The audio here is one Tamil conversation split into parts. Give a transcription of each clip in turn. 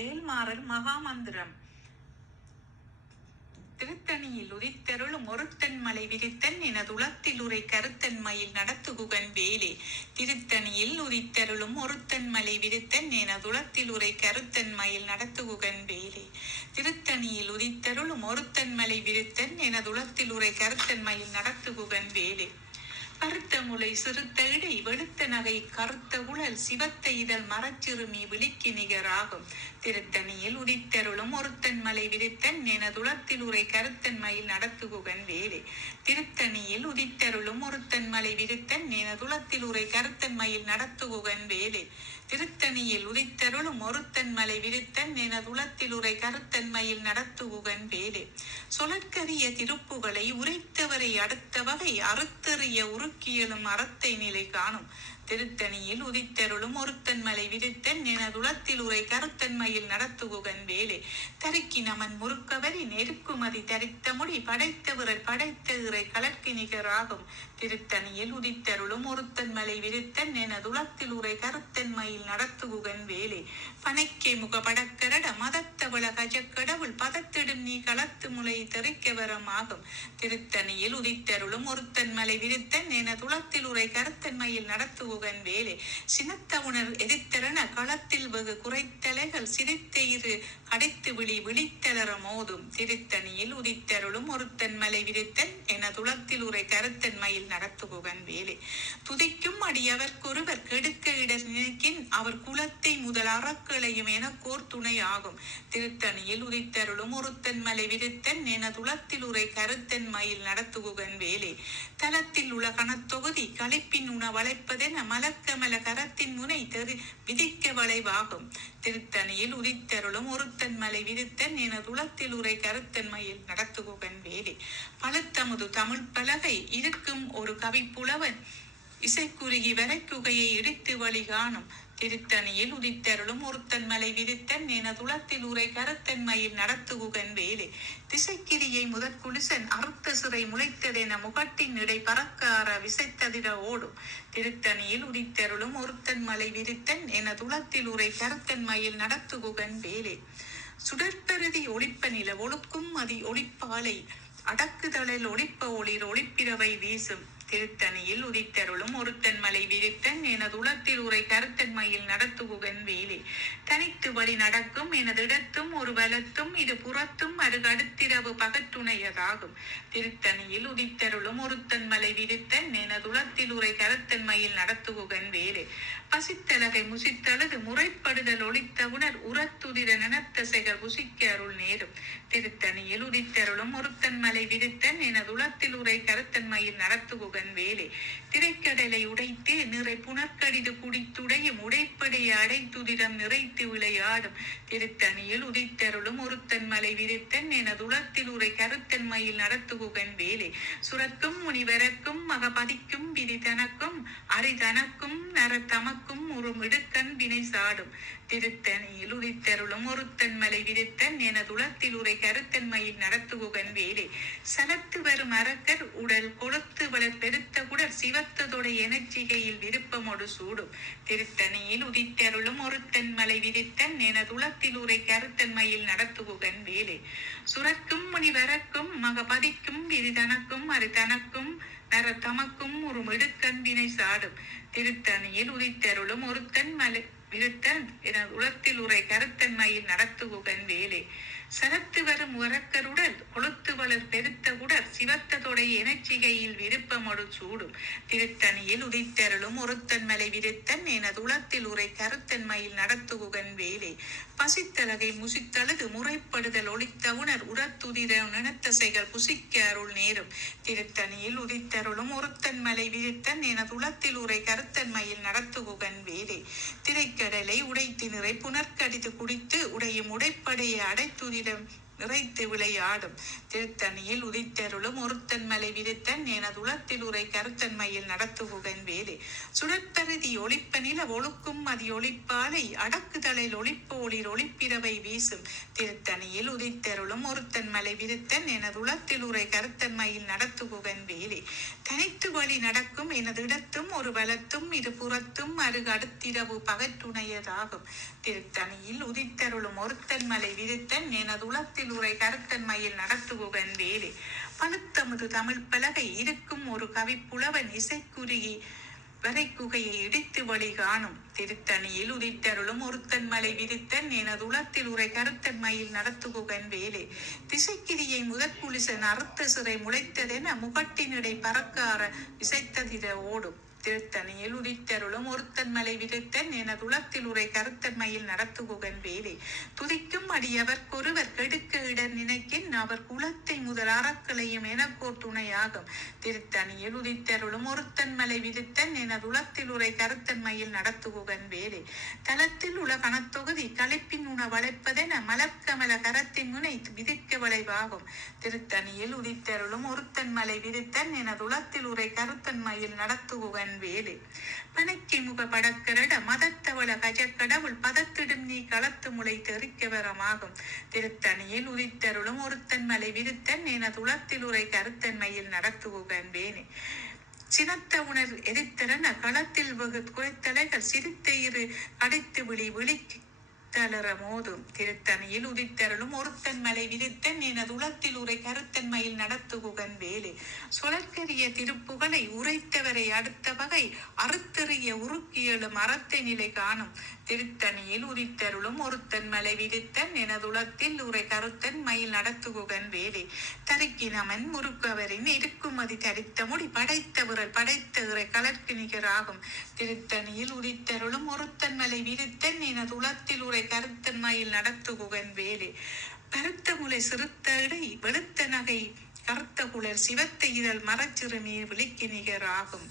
வேல்மாறல் மகாமந்திரம். திருத்தணியில் உதித்தருளும் ஒருத்தன் மலை விரித்தன் எனதுளத்தில் உரை கருத்தன்மையில் நடத்துகுகன் வேலே. திருத்தணியில் உதித்தருளும் ஒருத்தன் மலை விரித்தன் எனதுளத்தில் உரை கருத்தன்மையில் நடத்துகுகன் வேலே. திருத்தணியில் உதித்தருளும் ஒருத்தன் மலை விரித்தன் எனதுளத்தில் உரை கருத்தன்மையில் நடத்துகுகன் வேலே. கருத்த முளை சிறுத்த இடை வெளுத்த நகை கருத்த உழல் சிவத்த இதழ் மரச்சிறுமி விழிக்கு நிகராகும். திருத்தணியில் உதித்தருளும் ஒருத்தன் மலை விரித்தன் எனதுளத்தில் உரை கருத்தன் மயில் நடத்துகுகன் வேலே. திருத்தணியில் உதித்தருளும் ஒருத்தன் மலை விரித்தன் எனதுளத்தில் உரை கருத்தன் மயில் நடத்துகுகன் வேலே. திருத்தணியில் உதித்தருளும் ஒருத்தன்மலை விரித்தன் எனதுளத்தில் உரை கருத்தன்மையில் நடத்துகுகன் வேலே. சொலற்கரிய திருப்புகளை உரைத்தவரை அடுத்த வகை அறுத்தறிய உருக்கியலும் அறத்தை நிலை காணும். திருத்தணியில் உதித்தருளும் ஒருத்தன் மலை விரித்தன் எனதுளத்தில் உரை கருத்தன்மையில் நடத்துகுகன் வேலே. தருக்கி நமன் முறுக்கவரி நெருக்குமதி தரித்த முடி படைத்த விரல் படைத்த இறை கலர்க்கு நிகராகும். திருத்தணியில் உதித்தருளும் ஒருத்தன் மலை விரித்தன் எனதுளத்தில் உரை கருத்தன்மையில் நடத்துகுகன் வேலே. பனைக்கை முகபடக்கரட மதத்தவள கஜக்கடவுள் பதத்திடும் நீ களத்து முளை தெரிக்கவரமாகும் திருத்தணியில் உதித்தருளும் ஒருத்தன் மலை விரித்தன் எனதுளத்தில் உரை கருத்தன்மையில் நடத்துகு நடத்துகுகன் வேலே. சினத்தவுணர் எரித்தரன களத்தில் வெகு குறைத்தலைகள் சிரித்தெயிறு அடித்து விழி விழித்தளர மோதும் திருத்தணியில் உதித்தருளும் ஒருத்தன் மலை விரித்தன் என துளத்தில் உரை கருத்தன் மயில் நடத்துகுகன் வேலை. துதிக்கும் அடியவர்க்கொருவர் கெடுக்க இடர் நினைக்கின் அவர் குலத்தை முதல் அறக்களையும் என கோர்த்துணை ஆகும். திருத்தணியில் உதித்தருளும் ஒருத்தன் மலை விரித்தன் என துளத்தில் உரை கருத்தன் மயில் நடத்துகுகன் வேலை. தலத்தில் உள்ள கணத்தொகுதி களிப்பின் உண வளைப்பதென மலக்கமல கரத்தின் முனை தெரி விதிக்க வளைவாகும். திருத்தணியில் உதித்தருளும் ஒருத்தன் மலை விரித்தன் என துளத்தில் உரை கருத்தன்மையில் நடத்துகுகன் வேலை. பழுத்தமுது தமிழ் பலகை இருக்கும் ஒரு கவிப்புலவன் இசைக்குறுகி வரைக்குகையை இடித்து வழி காணும். திருத்தணியில் உதித்தருளும் ஒருத்தன் மலை விரித்தன் என துளத்தில் உரை கருத்தன்மையில் நடத்துகுகன் வேலை. திசைக்கிரியை முதற்குளிசன் அறுத்த சிறை முளைத்ததென முகட்டின் இடை பறக்கார விசைத்ததிர ஓடும். திருத்தணியில் உதித்தருளும் ஒருத்தன் மலை விரித்தன் என துளத்தில் உரை கருத்தன்மையில் நடத்துகுகன் வேலை. சுடற்பருதி ஒளிப்ப நில ஒழுக்கும் அதி ஒளிப்பாலை அடக்குதலில் ஒளிப்ப ஒளிர் ஒளிப்பிறவை வீசும். திருத்தணியில் உதித்தருளும் ஒருத்தன் மலை விரித்தன் எனது உளத்தில் உரை கருத்தன்மையில் நடத்துகுகன் வேலே. தனித்து வழி நடக்கும் எனது இடத்தும் ஒரு வலத்தும் இது புறத்தும் அருகடுத்திரவு பகத்துணையதாகும் திருத்தணியில் உதித்தருளும் ஒருத்தன் மலை விரித்தன் எனது உளத்தில் உரை கருத்தன்மையில் நடத்துகுகன் வேலே. பசித்தலகை முசித்தழுது முறைப்படுதல் ஒளித்தவுணர் உரத்துதிர நனத்தசைகள் புசிக்க அருள் நேரும். திருத்தணியில் உதித்தருளும் ஒருத்தன் மலை விரித்தன் எனது உளத்தில் உரை கருத்தன்மையில் நடத்துகுகன் வேலே. திரைக்கடலை உடைத்து நிறை புனற்கடிது குடித்துடையும் உடைப்படைய அடைத்துதிரம் நிறைத்து விளையாடும். திருத்தணியில் உதித்தருளும் ஒருத்தன் மலை விரித்தன் எனது உளத்தில் உரை கருத்தன்மையில் நடத்துகுகன் வேலை. சுரக்கும் முனிவரக்கும் மகபதிக்கும் விதி தனக்கும் அரிதனக்கும் நர தமக்கும் ஒரு மிடுக்கன் வினை சாடும். திருத்தன் உதித்தருளும் ஒருத்தன் மலை விரித்தன் எனது உளத்தில் உரை கருத்தன்மையில் நடத்துகுகன் வேலை சலத்து வரும் அரக்கர் உடல் கொழுத்து வள பெருத்த குடர் சிவத்ததொடை எனச்சிகையில் விருப்பமொடு சூடும். திருத்தணியில் உதித்தருளும் ஒருத்தன் மலை விரித்தன் எனது உளத்தில் உரை கருத்தன்மையில் நடத்துகுகன் வேலை சுரக்கும் முனிவரக்கும் மகபதிக்கும் அது தனக்கும் நர தமக்கும் ஒரு மிடுக்கன்பினை சாடும். திருத்தணியில் உதித்தருளும் ஒருத்தன் மலை விருத்தன் என உளத்தில் உரை கருத்தன்மையில் நடத்துகுகன் வேலை. சரத்து வரும் உறக்கருடல் கொளுத்து வளர் பெருத்த உடல் சிவத்ததொடை எனச்சிகையில் விருப்பமடு சூடும். திருத்தணியில் உதித்தருளும் ஒருத்தன் மலை விருத்தன் எனது உளத்தில் உரை கருத்தன்மையில் நடத்துகுகன் வேலே. பசித்தலகை முசித்தழுது முறைப்படுதல் ஒளித்த உணர் உரத்துதிர நினத்தசைகள் புசிக்க அருள் நேரும். திருத்தணியில் உதித்தருளும் ஒருத்தன் மலை விருத்தன் எனது உளத்தில் உரை கருத்தன்மையில் நடத்துகுகன் வேலே. திரைக்கடலை உடைத்து நிறை புனர்கடித்து குடித்து உடையும் உடைப்படைய அடைத்துதிரம் நிறைத்து விளையாடும் திருத்தணியில் உதித்தருளும் ஒருத்தன் மலை விருத்தன் எனதுளத்தில் உரை கருத்தன்மையில் நடத்துகுகன் வேலை சுடற்பருதி ஒளிப்ப நில ஒழுக்கும் அதி ஒளிப்பாலை அடக்குதலில் ஒளிப்பு ஒளிர் ஒளிப்பிரவை வீசும். திருத்தணியில் உதித்தருளும் ஒருத்தன் மலை விருத்தன் எனதுளத்தில் உரை கருத்தன்மையில் நடத்துகுகன் வேலை தனித்து வழி நடக்கும் எனது இடத்தும் ஒரு வலத்தும் இரு புறத்தும் அருகு அடுத்திரவு பகற்றுணையதாகும். திருத்தணியில் உதித்தருளும் ஒருத்தன் மலை விருத்தன் எனது உளத்தில் உரை கருத்தன்மையில் நடத்துகுகன் வேலை. பழுத்தமுது தமிழ் பலகை இருக்கும் ஒரு கவிப்புலவன் இசைக்குருகி வரைக்குகையை இடித்து வழி காணும். திருத்தணியில் உதித்தருளும் ஒருத்தன் மலை விரித்தன் எனது உளத்தில் உரை கருத்தன்மையில் நடத்துகுகன் வேலை. திசைக்கிரியை முதற் புலிசன் அறுத்த சிறை முளைத்ததென முகட்டினிடை பறக்கார இசைத்ததிர ஓடும். திருத்தணியில் உதித்தருளும் ஒருத்தன் மலை விருத்தன் எனது உளத்தில் உரை கருத்தன்மையில் நடத்துகுகன் வேலை. துதிக்கும் அடியவர்க்கொருவர் கெடுக்க இடர் நினைக்கின் அவர் குலத்தை முதல் அறக்களையும் எனக்கோர் துணையாகும். திருத்தணியில் உதித்தருளும் ஒருத்தன் மலை விருத்தன் எனது உளத்தில் உரை கருத்தன்மையில் நடத்துகுகன் வேலை. தளத்தில் உள்ள கணத்தொகுதி களிப்பின் உண வளைப்பதென மலர்க்கமல கரத்தின் முனை விதிக்க வளைவாகும். திருத்தணியில் உதித்தருளும் ஒருத்தன் மலை விருத்தன் எனது உளத்தில் உரை கருத்தன்மையில் நடத்துகுகன் வேலை பனைக்கு முக படக்கரட மதத்தவள கஜக்கடவுள் பதத்திடும் நீ களத்து முளை தெறிக்கவரமாகும் திருத்தணியில் உதித்தருளும் ஒருத்தன் மலை விருத்தன் எனது உளத்தில் உரை கருத்தன்மையில் நடத்துகுகன் வேலை சினத்த உணர் எரித்தரன களத்தில் வெகு குறைத்தலைகள் சிரித்த இரு அடைத்து விழி விழிக்கு தளர மோதும் திருத்தணியில் உதித்தருளும் ஒருத்தன் மலை விரித்தன் எனது உளத்தில் உரை கருத்தன்மையில் நடத்துகுகன் வேலை. சுழற்கரிய திருப்புகழை உரைத்தவரை அடுத்த வகை அறுத்தெறிய உருக்கியலும் அறத்தை நிலை காணும். திருத்தணியில் உதித்தருளும் ஒருத்தன் மலை விதித்தன் எனதுளத்தில் உரை கருத்தன் மயில் நடத்துகுகன் வேலை. தருக்கினமன் முறுக்கவரின் இருக்குமதி தரித்த முடி படைத்த விரல் படைத்த இறை கலர்க்கு நிகராகும். திருத்தணியில் உதித்தருளும் ஒருத்தன் மலை விதித்தன் எனதுளத்தில் உரை கருத்தன் மயில் நடத்துகுகன் வேலை. பருத்த முலை சிறுத்த இடை வெளுத்த நகை கருத்த குழல் சிவத்த இதழ் மரச்சிறுமியை விழிக்கு நிகராகும்.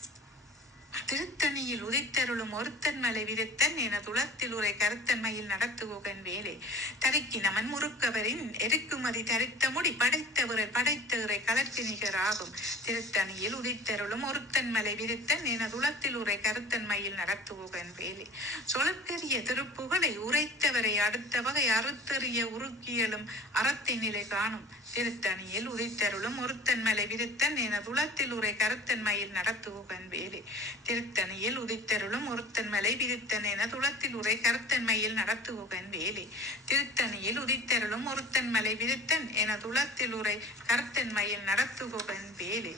திருத்தணியில் உதித்தருளும் ஒருத்தன் மலை விருத்தன் என துளத்தில் உரை கருத்தன்மையில் நடத்துகுகன் வேலை. தரிக்கினமன் முறுக்கவரின் எருக்குமதி தரித்த முடி படைத்த படைத்த உரை கலர்க்கு நிகராகும். திருத்தணியில் உதித்தருளும் ஒருத்தன் மலை விருத்தன் என துளத்தில் உரை கருத்தன்மையில் நடத்துகுகன் வேலை. சொலற்கரிய திருப்புகளை உரைத்தவரை அடுத்த வகை அறுத்தறிய உருக்கியலும் அறத்தை நிலை காணும். திருத்தணியில் உதித்தருளும் ஒருத்தன் மலை விருத்தன் என துளத்தில் உரை கருத்தன்மையில் நடத்துகுகன் வேலு. திருத்தணியில் உதித்தருளும் ஒருத்தன் மலை விருத்தன் என துளத்தில் உரை கருத்தன்மையில் நடத்துகுகன் வேலு. திருத்தணியில் உதித்தருளும் ஒருத்தன் மலை விருத்தன் என துளத்தில் உரை கருத்தன்மையில் நடத்துகுகன் வேலை.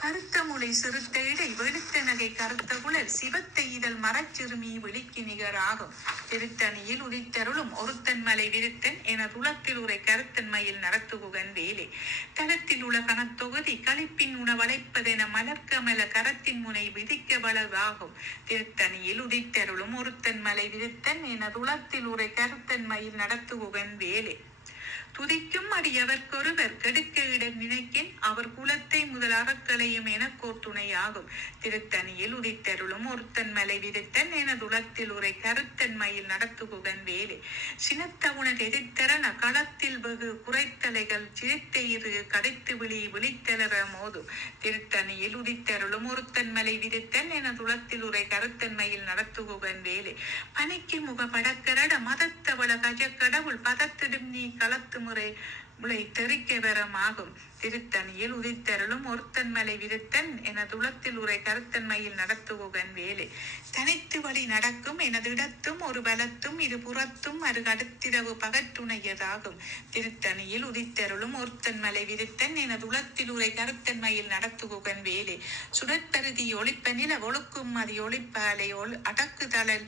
கருத்த முளை சிறுத்த இடை வெளுத்த நகை கருத்த குழல் சிவத்த இதழ் மரச்சிறுமி வெளிக்கு நிகராகும். திருத்தணியில் உதித்தருளும் ஒருத்தன் மலை விருத்தன் என துளத்தில் உரை கருத்தன்மையில் நடத்துகுகன் வேலை. தளத்தில் உள்ள கனத்தொகுதி களிப்பின் உணவழைப்பதென மலர்க்கமல கரத்தின் முனை விதிக்க வளவாகும் திருத்தணியில் உதித்தருளும் ஒருத்தன் மலை விருத்தன் என துளத்தில் உரை கருத்தன்மையில் நடத்துகுகன் வேலை. துதிக்கும் அடியவர்க்கொருவர் கெடுக்க இடம் நினைக்கின். அவர் குலத்தை முதலாக களையும் என துணையாகும் திருத்தணியில் உதித்தருளும் ஒருத்தன் மலை விதித்தன் என துளத்தில் உரை கருத்தன் மயில் நடத்துகுகன் வேலை சினத்தவுணர் எதிர்த்தரன களத்தில் வெகு குறைத்தலைகள் சிரித்த இரு கடைத்து விழி விழித்தளர மோதும். திருத்தணியில் உதித்தருளும் ஒருத்தன் மலை விதித்தன் என துளத்தில் உரை கருத்தன்மையில் நடத்துகுகன் வேலை பனிக்கு முக படக்கரட மதத்தவள கஜக்கடவுள் பதத்திடும் நீ களத்து முறை முளை தெறிக்கவரமாகும் திருத்தணியில் உதித்தருளும் ஒருத்தன் மலை விருத்தன் எனது உளத்தில் உரை கருத்தன்மையில் நடத்துகுகன் வேலை. தனித்து வழி நடக்கும் எனது இடத்தும் ஒரு பலத்தும் இரு புறத்தும் அருகடுத்திரவு பகற்றுணையதாகும் திருத்தணியில் உதித்தருளும் ஒருத்தன் மலை விருத்தன் எனது உளத்தில் உரை கருத்தன்மையில் நடத்துகுகன் வேலை. சுடற்பருதி ஒளிப்ப நில ஒழுக்கும் மதி ஒளிப்பாலை ஒளி அடக்குதழல்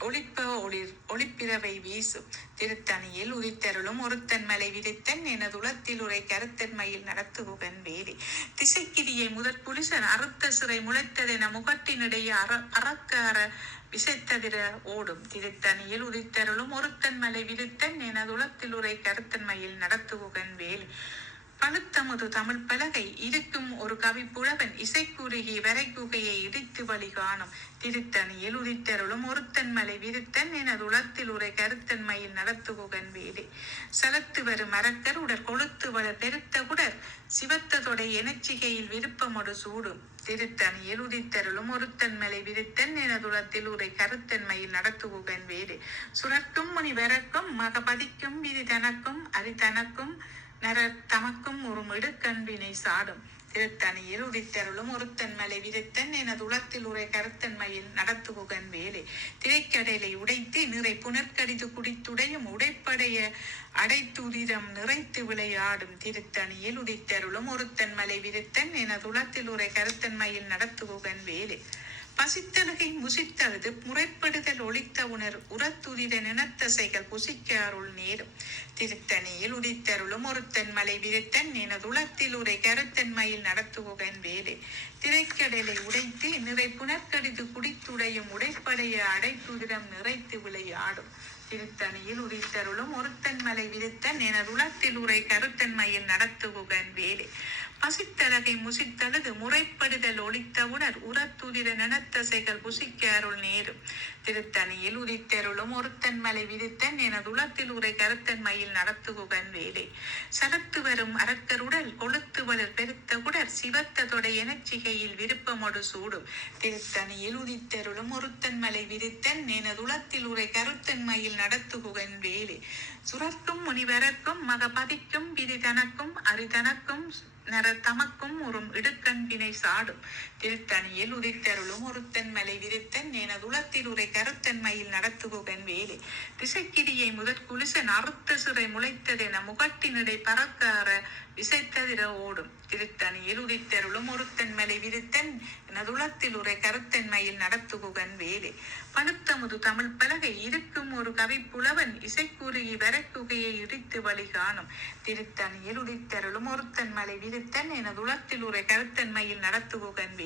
ஒளிப்ப ஒளிர் ஒளிப்பிறவை வீசும். திருத்தணியில் உதித்தருளும் ஒருத்தன் மலை விரித்தன் எனது உளத்தில் உரை கருத்தன்மையில் நடத்துகுகன் வேலி திசைக்கிரியை முதற் புலிசன் அறுத்த சிறை முளைத்ததென முகட்டினிடையே அற அறக்கார விசைத்ததிர ஓடும். திருத்தணியில் உதித்தருளும் ஒருத்தன் மலை விரித்தன் எனதுலத்தில் உரை கருத்தன்மையில் நடத்துகுகன் வேலி பழுத்தமுது தமிழ் பலகை. இருக்கும் ஒரு கவிப்புலவன் இசைக்குறுகி வரைக்குகையை இடித்து வழி காணும் திருத்தணியில் உதித்தருளும் ஒருத்தன் மலை விருத்தன் எனது உளத்தில் உரை கருத்தன்மையில் நடத்துகுகன் வேலை. சலத்து வரும் மரக்கர் உடற் கொழுத்து வள பெருத்த குடர் சிவத்ததொடை எனச்சிகையில் விருப்பமொடு சூடும். திருத்தணியில் உதித்தருளும் ஒருத்தன் மலை விருத்தன் எனதுளத்தில் உரை கருத்தன்மையில் நடத்துகுகன் வேறு சுரக்கும் முனி வரக்கும் மகபதிக்கும் விதி தனக்கும் அரிதனக்கும் நர தமக்கும் ஒரு மிடுக்கண்பினை சாடும். திருத்தணியில் உதித்தருளும் ஒருத்தன் மலை விருத்தன் எனது உளத்தில் உரை கருத்தன்மையில் நடத்துகுகன் வேலை. திரைக்கடலை உடைத்து நிறை புனற்கடிது குடித்துடையும் உடைப்படைய அடைத்துரிதம் நிறைத்து விளையாடும் திருத்தணியில் உதித்தருளும் ஒருத்தன் மலை விருத்தன் எனது உளத்தில் உரை கருத்தன்மையில் நடத்துகுகன் வேலை. பசித்தழுகை முசித்தழுது முறைப்படுதல் ஒளித்த உணர் உரத்துதித நினத்தசைகள் புசிக்க அருள் நேரும். திருத்தணியில் உதித்தருளும் ஒருத்தன் மலை விரித்தன் எனதுளத்தில் உரை கருத்தன்மையில் நடத்துகுகன் வேலை. திரைக்கடலை உடைத்து நிறை புனற்கடிது குடித்துடையும் உடைப்படைய அடைத்துதிரம் நிறைத்து விளையாடும். திருத்தணியில் உதித்தருளும் ஒருத்தன் மலை விரித்தன் எனதுளத்தில் உரை கருத்தன்மையில் நடத்துகுகன் வேலை. பசித்தலகை முசித்தலது முறைப்படுதல் ஒளித்தவுணர் உரத்துதிர நனத்தசைகள் புசிக்க அருள் நேரும். திருத்தணியில் உதித்தருளும் ஒருத்தன் மலை விதித்தன் எனது உரை கருத்தன்மையில் நடத்துகுகன் வேலை. சலத்து வரும் அரக்கருடல் கொளுத்து வளர் பெருத்த குடர் சிவத்த தொடை எனச்சிகையில் விருப்பமொடு சூடும். திருத்தணியில் உதித்தருளும் ஒருத்தன் மலை விதித்தன் எனது உளத்தில் உரை கருத்தன்மையில் நடத்துகுகன் வேலை. சுரக்கும் முனிவரக்கும் மகபதிக்கும் விதி தனக்கும் அரிதனக்கும் நர தமக்கும் ஒரு இடுக்கண்பினை சாடும். திருத்தணியில் உதித்தருளும் ஒருத்தன் மலை விரித்தன் எனதுளத்தில் உரை கருத்தன்மையில் நடத்துகுகன் வேலை. திசைக்கிரியை முதற் குளிச நறுத்த சிறை முளைத்ததென முகட்டினிடை பறக்கார விசைத்ததிர ஓடும். திருத்தணியில் உதித்தருளும் ஒருத்தன் மலை விரித்தன் எனதுளத்தில் உரை கருத்தன்மையில் நடத்துகுகன் வேலை. பழுத்தமுது தமிழ் பலகை இருக்கும் ஒரு கவிப்புலவன் இசைக்குறுகி வரக்குகையை இடித்து வழி காணும் திருத்தணியில் உதித்தருளும் ஒருத்தன் மலை விரித்தன் எனது உளத்தில் உரை கருத்தன்மையில் நடத்துகுகன் வேலை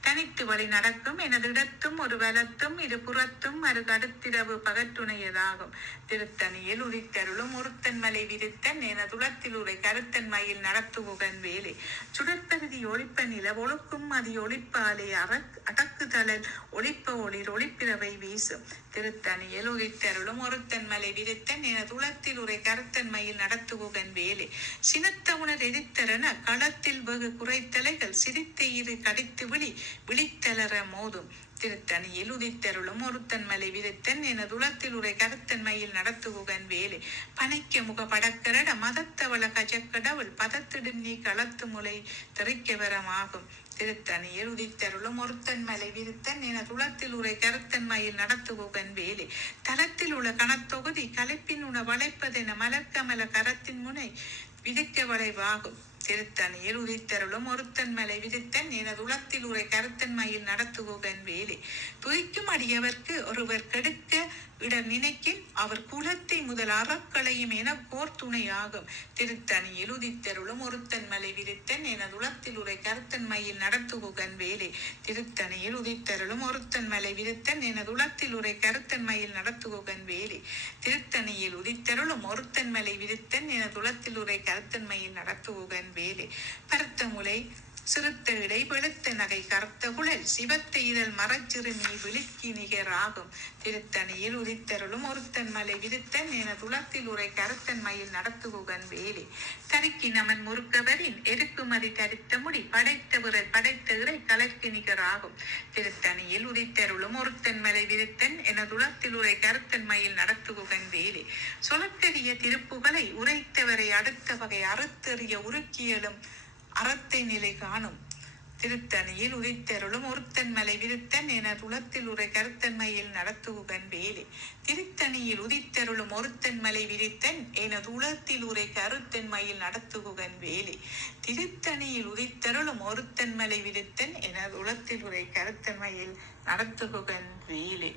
தனித்து வழி நடக்கும் எனது இடத்தும் ஒரு வலத்தும் இரு புறத்தும் அரு கடுத்திரவு பகற்றுணையதாகும். திருத்தணியில் உதித்தருளும் ஒருத்தன் மலை விரித்தன் எனது உளத்தில் உரை கருத்தன்மையில் நடத்துகுகன் வேலை. சுடற்பகுதி ஒழிப்ப நில ஒழுக்கும் அதி ஒளிப்பாலே அறக் அடக்குதலல் ஒளிப்ப ஒளிர் ஒளிப்பிறவை வீசும். திருத்தணியில் உதித்தருளும் ஒருத்தன் மலை விரித்தன் எனது உளத்தில் உரை கருத்தன்மையில் நடத்துகுகன் வேலை. சினத்த உணர் எரித்தரன களத்தில் வெகு குறைத்தலைகள் சிரித்த இரு கடி விழித்து விழி விழித்தளர மோதும். திருத்தணியில் உதித்தருளும் ஒருத்தன் மலை விதைத்தன் எனது துளத்தில் உரை கருத்தன்மையில் நடத்துகுகன் வேலை. பனைக்க முக படக்கரட மதத்தவள கஜக்கடவுள் பதத்திடும் நீ களத்து முலை திரைக்கவரமாகும் திருத்தணியில் உதித்தருளும் ஒருத்தன் மலை விருத்தன் என துளத்தில் உரை கருத்தன்மையில் நடத்துகுகன் வேலை. தளத்தில் உள்ள கணத்தொகுதி கலைப்பின் உண வளைப்பதென மலர்க்கமல கரத்தின் முனை விதிக்க வளைவாகும். திருத்தணியில் உதித்தருளும் ஒருத்தன் மலை விதித்தன் எனது உளத்தில் உரை கருத்தன்மையில் நடத்துகுகன் வேலை. துய்க்கும் அடியவர்க்கு ஒருவர் கெடுக்க இட நினைக்கின் அவர் குலத்தை முதல் அறக்களையும் என போர் துணையாகும். திருத்தணியில் உதித்தருளும் ஒருத்தன் மலை விரித்தன் எனது உளத்தில் உரை கருத்தன்மையில் நடத்துகுகன் வேலை. திருத்தணியில் உதித்தருளும் ஒருத்தன் மலை விரித்தன் எனது உளத்தில் உரை கருத்தன்மையில் நடத்துகுகன் வேலை. திருத்தணியில் உதித்தருளும் ஒருத்தன் மலை விரித்தன் எனது உளத்தில் உரை கருத்தன்மையில் நடத்துகுகன் வேலை. பருத்த முலை சிறுத்த இடை வெளுத்த நகை கருத்த குழல் சிவத்த இதழ் மரச்சிறுமி விழுக்கி நிகராகும். திருத்தணியில் உதித்தருளும் ஒருத்தன் மலை விதித்தன் என துளத்தில் உரை கருத்தன் மயில் நடத்துகுகன் வேலி. தருக்கி நமன் முறுக்கவரின் எருக்குமதி தரித்த முடி படைத்த விரல் படைத்த இறை கலர்க்கு நிகராகும். திருத்தணியில் உதித்தருளும் ஒருத்தன் மலை விதித்தன் என துளத்தில் உரை கருத்தன் மயில் நடத்துகுகன் வேலி. சொலக்கரிய திருப்புகளை உரைத்தவரை அடுத்த வகை அறுத்தெறிய உருக்கியலும் அறத்தை நிலை காணும். திருத்தணியில் உதித்தருளும் ஒருத்தன் மலை விருத்தன் என துளத்தில் உரை கருத்தன்மையில் நடத்துகுகன் வேலை. திருத்தணியில் உதித்தருளும் ஒருத்தன் மலை விரித்தன் என துளத்தில் உரை கருத்தன்மையில் நடத்துகுகன் வேலை. திருத்தணியில் உதித்தருளும் ஒருத்தன் மலை விருத்தன் என உளத்தில் உரை கருத்தன்மையில் நடத்துகுகன் வேலை.